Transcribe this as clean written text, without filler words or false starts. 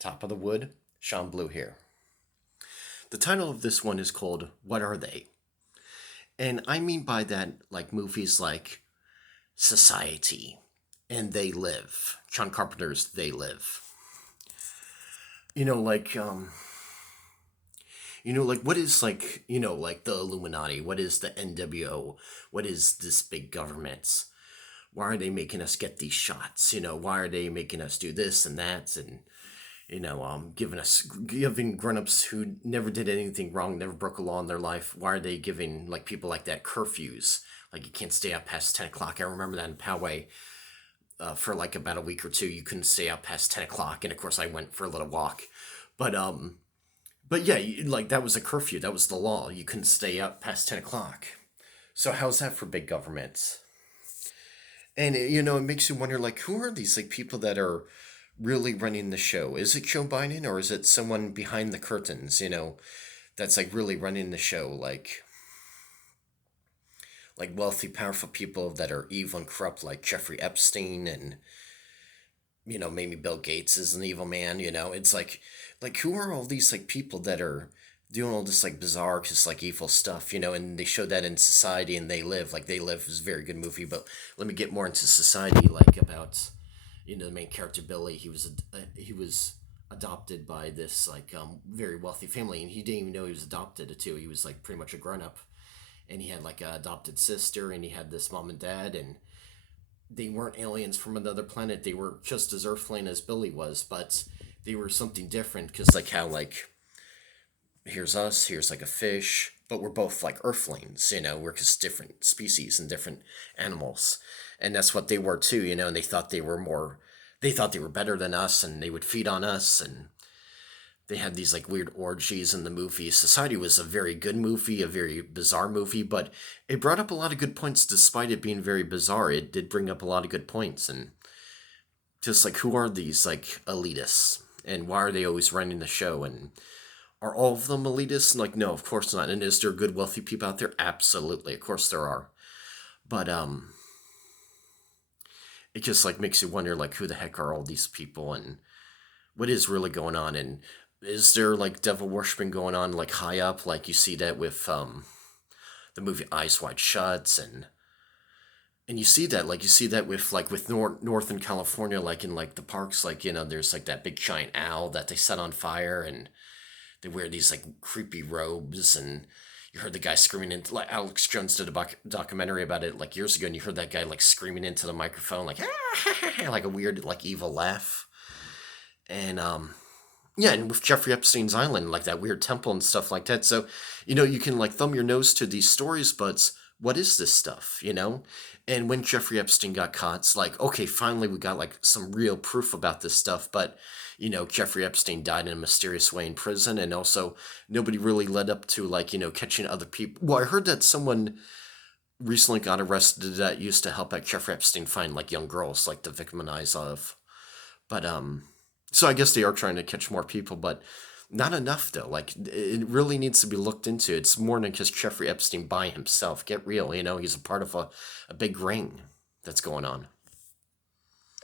Top of the Wood, Sean Blue here. The title of this one is called What Are They? And I mean by that, like movies like Society and They Live, John Carpenter's They Live. You know, like, um, like what is like the Illuminati? What is the NWO? What is this big government? Why are they making us get these shots? Why are they making us do this and that? And giving grown-ups who never did anything wrong, never broke a law in their life. Why are they giving like people like that curfews? Like you can't stay up past 10 o'clock. I remember that in Poway. For like about a week or two, you couldn't stay out past 10 o'clock, and of course I went for a little walk. But yeah, like that was a curfew. That was the law. You couldn't stay up past 10 o'clock. So how's that for big government? And it makes you wonder, like, who are these like people that are really running the show? Is it Joe Biden or is it someone behind the curtains? That's like really running the show, like wealthy, powerful people that are evil and corrupt, like Jeffrey Epstein, and maybe Bill Gates is an evil man. It's like who are all these like people that are doing all this like bizarre, just like evil stuff, and they showed that in Society and They Live. Like They Live is a very good movie, but let me get more into Society, like about the main character Billy. He was adopted by this like very wealthy family, and he didn't even know he was adopted too. He was like pretty much a grown up, and he had like an adopted sister, and he had this mom and dad, and they weren't aliens from another planet. They were just as earthling as Billy was, but they were something different, because like how like here's us, here's like a fish, but we're both like earthlings. We're just different species and different animals, and that's what they were too. And they thought they were better than us, and they would feed on us, and they had these like weird orgies in the movie. Society was a very good movie, a very bizarre movie, but it brought up a lot of good points despite it being very bizarre. It did bring up a lot of good points, and just like who are these like elitists, and why are they always running the show? And are all of them elitists? Like, no, of course not. And is there good wealthy people out there? Absolutely, of course there are. But it just like makes you wonder, like, who the heck are all these people, and what is really going on? And is there like devil worshiping going on like high up, like you see that with the movie Eyes Wide Shut, and you see that with like with Northern California, like in like the parks, like there's like that big giant owl that they set on fire, and they wear these like creepy robes, and you heard the guy screaming into, like, Alex Jones did a documentary about it like years ago, and you heard that guy like screaming into the microphone like like a weird like evil laugh. And yeah, and with Jeffrey Epstein's island, like that weird temple and stuff like that. So you can like thumb your nose to these stories, but what is this stuff? And when Jeffrey Epstein got caught, it's like, okay, finally we got like some real proof about this stuff. But Jeffrey Epstein died in a mysterious way in prison, and also nobody really led up to like catching other people. Well, I heard that someone recently got arrested that used to help out Jeffrey Epstein find like young girls like to victimize of. But so I guess they are trying to catch more people, but not enough though. Like it really needs to be looked into. It's more than just Jeffrey Epstein by himself. Get real, he's a part of a big ring that's going on.